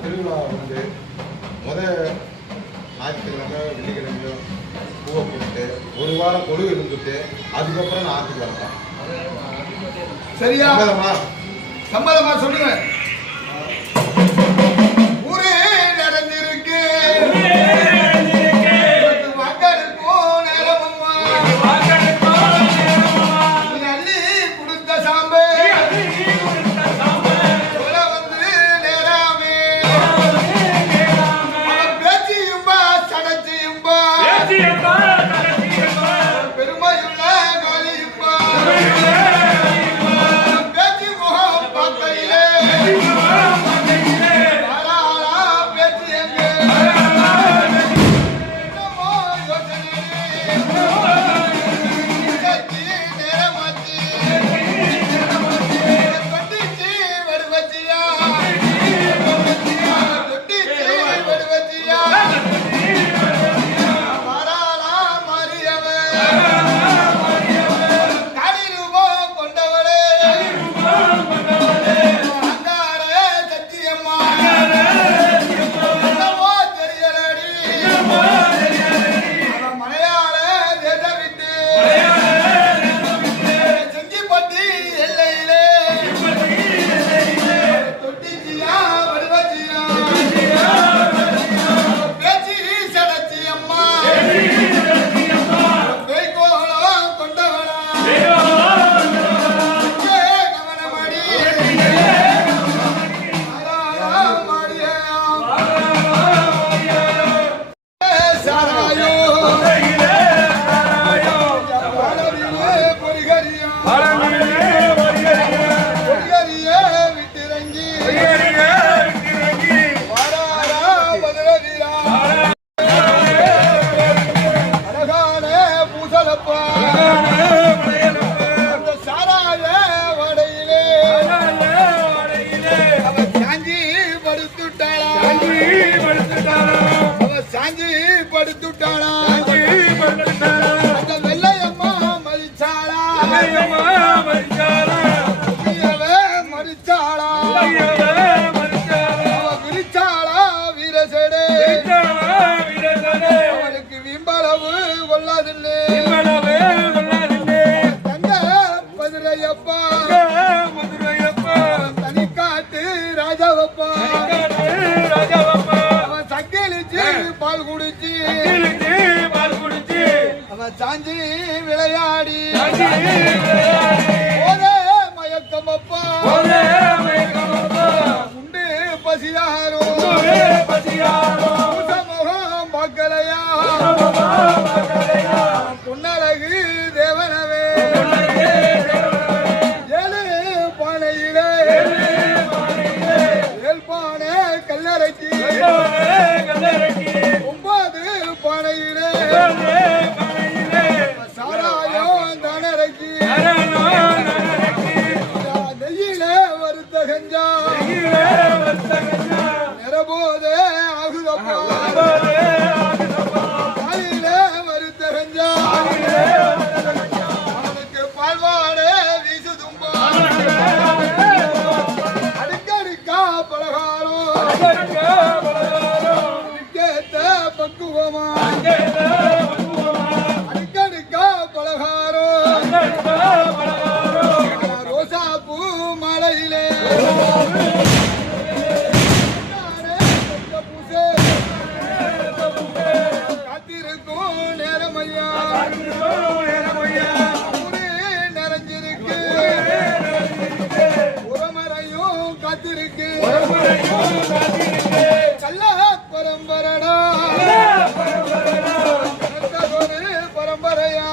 திருவிழா வந்து ஞாயிற்றுக்கிழமை வெள்ளிக்கிழமையோ பூவை போட்டு ஒரு வாரம் கொழு இருந்துட்டு அதுக்கப்புறம் நான் ஆற்றுக்கு வரேன். சரியா? சம்மதமா சொல்லுங்க. ஊரே நடந்திருக்கு சாஞ்சி விளையாடி மயக்கமப்பா உண்டு பசியாரோ முகம் பார்க்கலையா பொன்னழகு தேவனவே ஏழு பானையிலே ஏழ்பானை கல்லறைக்கு 9 பானையிலே நெய்யிலே வருத்த கஞ்சா நிறபோதே ஆகுதப்பா காலிலே வருத்த கஞ்சா அவனுக்கு பால்வாடே வீசுதும்பா அடிக்கடிக்கா பலகாரம் கேட்ட பக்குவமா அடிக்கடிக்கா பலகாரம் ரோசா பூ மலையிலே காத்திருக்கும் நேரமையா நிறைஞ்சிருக்கு உரமரையும் காத்திருக்கு கல்ல பரம்பரடா பரம்பரையா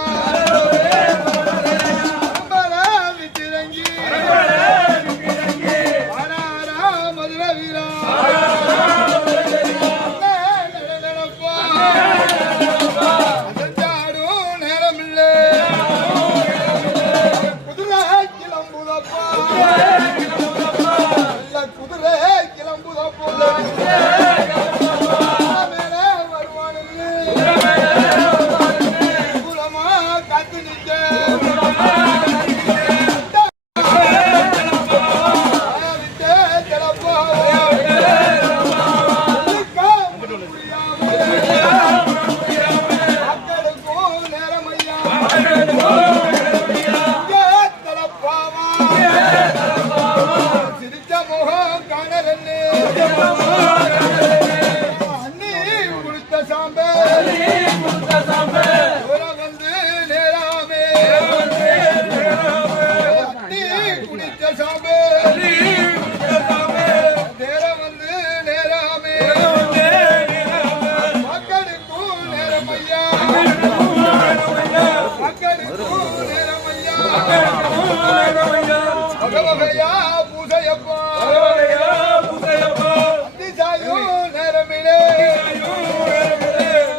சிவகையா பூசையப்பா அதிசாயும் நேரமிலே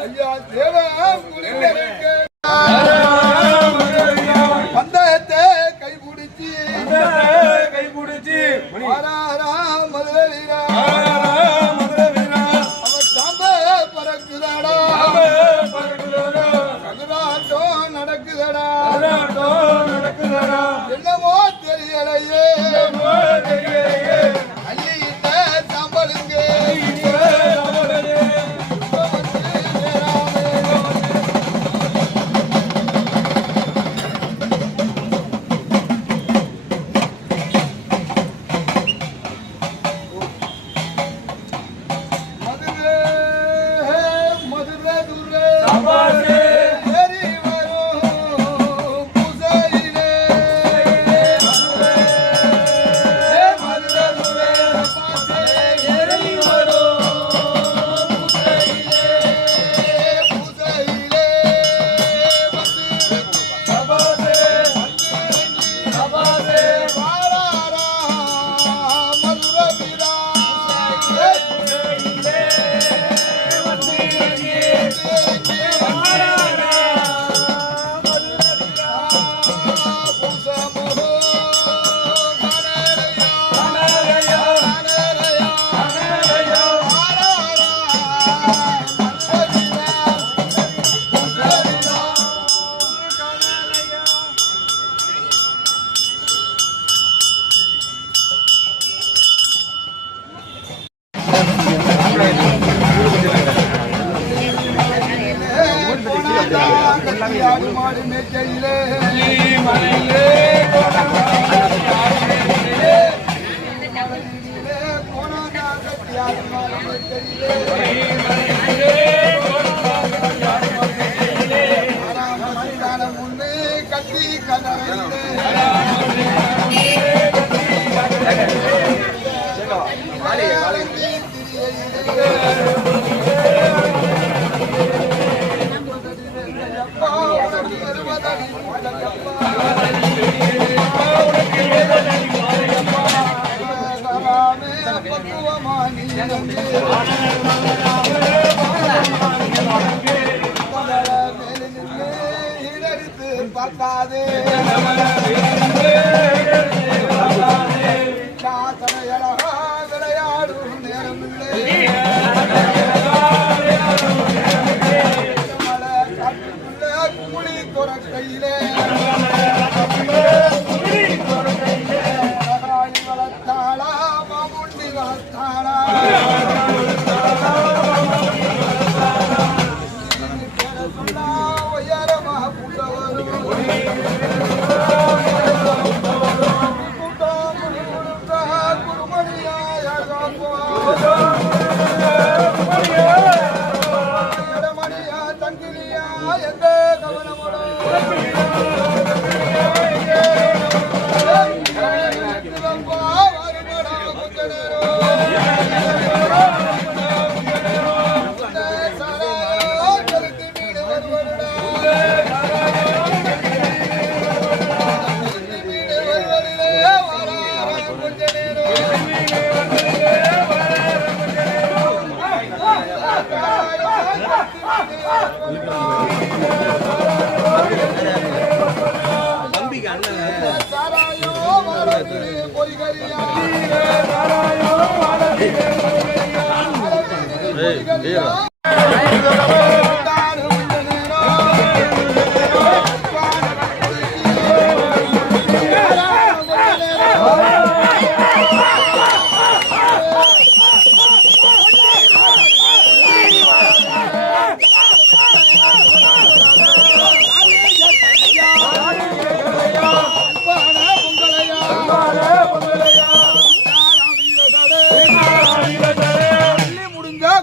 ஐயா தேவ குளிர்ந்திருக்கு பந்தயத்தை கைபிடிச்சி வாராரா மதுரை வீரா அவன் சாம்ப பறக்குதாடா சதுராட்டம் நடக்குதடா என்னமோ தெரியலையே அள்ளிட்ட சாம்பலுங்க மதுரை துரை ஏறி வரும் பூசையிலே மதுரை துரை ஏறி வரும் பூசையிலே வாராரா மதுரை வீரா மாடு மேய்க்கையிலே முன்னே கட்டி பார்க்காதே விளையாடும் நேரம் கூலி துறக்கையிலே வளர்த்தாளா மாமுண்டி வளர்த்தாளா உயரமா புட்டவரும் குருமணியா தங்கிலியா எந்த கவனமோட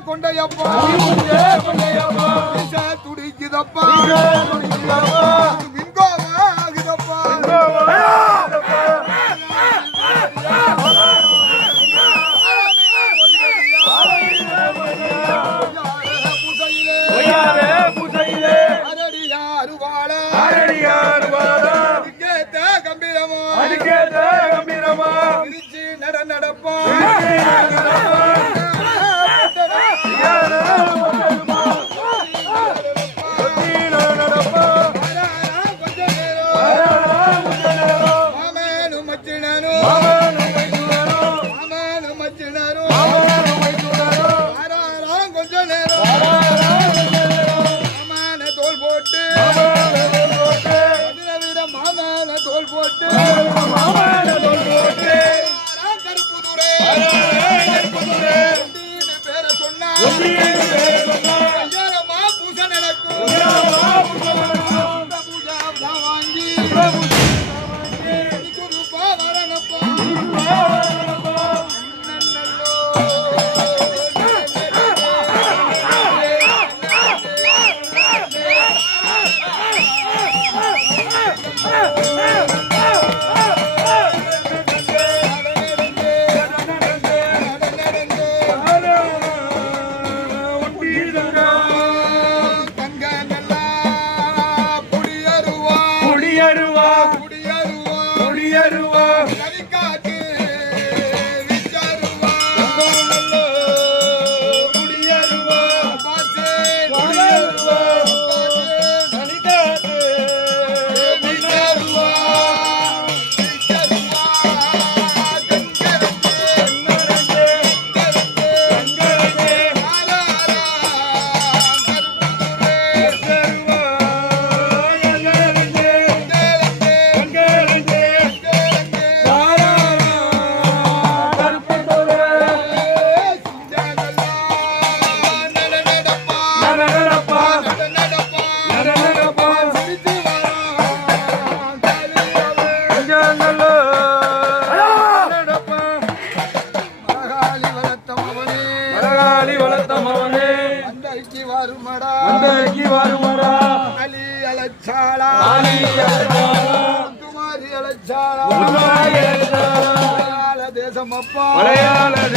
கொண்டையப்பா துடிக்குதப்பா மின்கோவாகுதப்பா பூசையிலே அரடியாரு வாழ கம்பீரமா கல்யாணமா பூசை நடக்கும் பூஜா வாங்கி குருப்பா வரணப்பா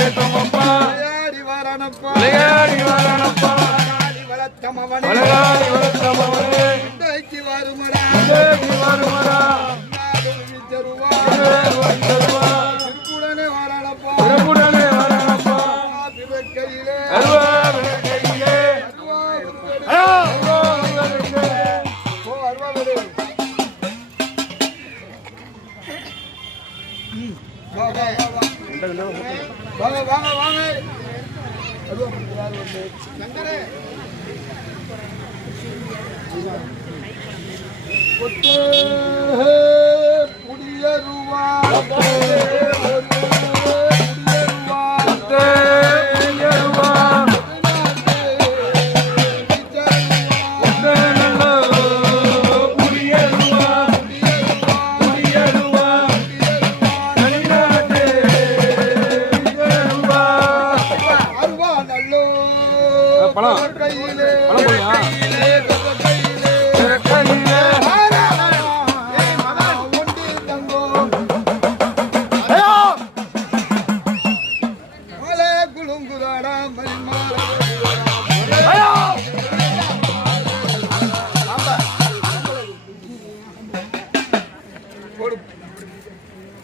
தேசமப்பா விளையாடி வரணப்பா வளர்த்தமவனே வருமடா திருக்குடனே வரணப்பா கையிலே வாங்க வாங்க வாங்க புடியருவா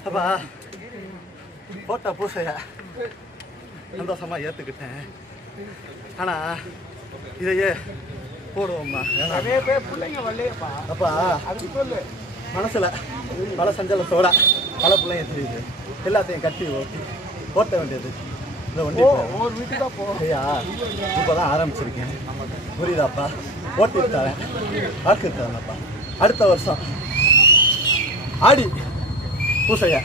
அப்பா போட்டா பூசைய சந்தோஷமா ஏத்துக்கிட்டேன். ஆனா இதையே போடுவோம்மா அப்பா மனசுல பல சஞ்சலத்தோட பல பிள்ளைங்க தெரியுது. எல்லாத்தையும் கட்டி ஓட்ட வேண்டியது இந்த வண்டி ஐயா இப்போதான் ஆரம்பிச்சிருக்கேன். புரியுதாப்பா? ஓட்டி தரேன், வாக்கு தரேன்ப்பா. அடுத்த வருஷம் ஆடி பூசையா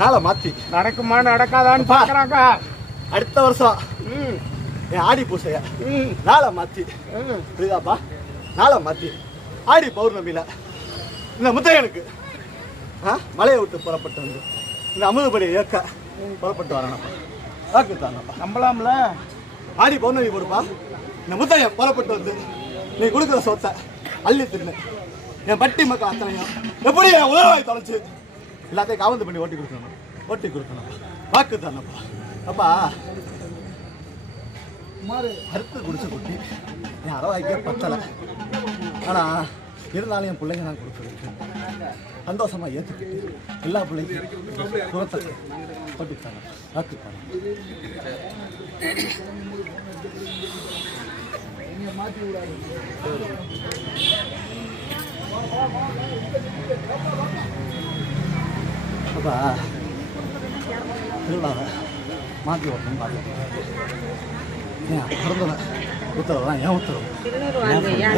நாளை மாற்றி நடக்குமா நடக்காதான்னு பார்க்குறாங்க. அடுத்த வருஷம் என் ஆடி பூசையா நாளை மாற்றி புரியுதாப்பா? நாளை மாற்றி ஆடி பௌர்ணமியில் இந்த முத்தையனுக்கு மலையை விட்டு புறப்பட்டு வந்து இந்த அமுதபடி இயக்க புறப்பட்டு வரேனப்பா. வாக்கு தானப்பா. நம்பலாம்ல. ஆடி பௌர்ணமி கொடுப்பா. இந்த முத்தையன் புறப்பட்டு வந்து நீ கொடுக்குற சொத்தை அள்ளி தின்னு என் பட்டி மக்கள் அத்தனையும் எப்படி என் உதவாய் தொலைச்சு எல்லாத்தையும் காவந்து பண்ணி ஓட்டி கொடுக்கணும். வாக்கு தானப்பா. அப்பா அறுத்து குடிச்ச குட்டி என் அரவாய்க்கே பத்தலை. ஆனால் இருந்தாலும் என் பிள்ளைங்க நான் கொடுத்துருக்கேன். சந்தோஷமாக ஏற்றுக்கிட்டு எல்லா பிள்ளைக்கும் குணத்தை ஓட்டித்தாங்க. வாக்கு தாங்க. மாற்றி விடாது. அப்பா திருவிழாவை மாற்றி ஓட்டணும் பார்த்து ஏன் பிறந்தவ உத்தரவு தான் ஏன் உத்தரவு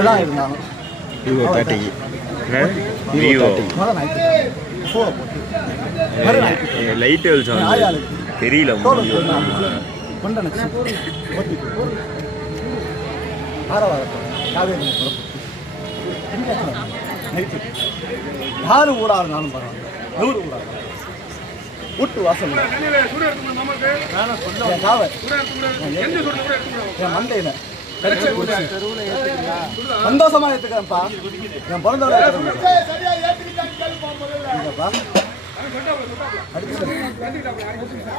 எதாக இருந்தாலும் தெரியல கொண்டனச்சு ஆரவாரத்தோட காவேரி நைட்டு யாரு ஊடாருனாலும் பரவாயில்ல 100 ஊடாரு வீட்டு வாசல் என் காவை என் மண்டையில சந்தோஷமா எடுத்துக்கிறேன்ப்பா என் பிறந்தவரை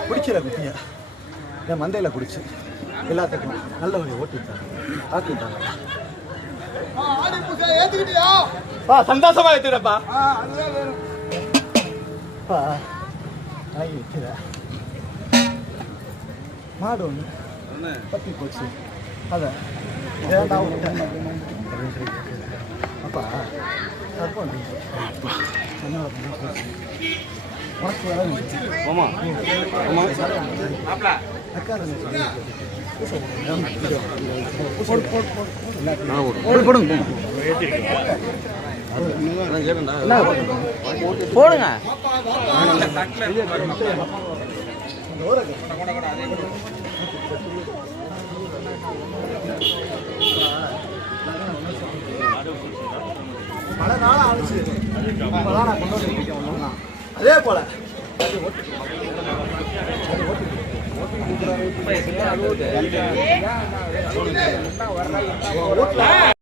குடிக்கிற குட்டிய என் மந்தையில் குடிச்சு எல்லாத்துக்கும் நல்ல வழி ஓட்டிட்டாங்க ஆக்கிட்டாங்க சந்தோஷமா எடுத்துக்கிறப்பா வைக்கிற மாடு ஒன்று பற்றி போச்சு அதை வேண்டாம் விட்டேன் அப்பா சர்ப்பம் உனக்கு போடுங்க பல நாள் ஆச்சு இப்போதான் நான் கொண்டு வந்து அதே போல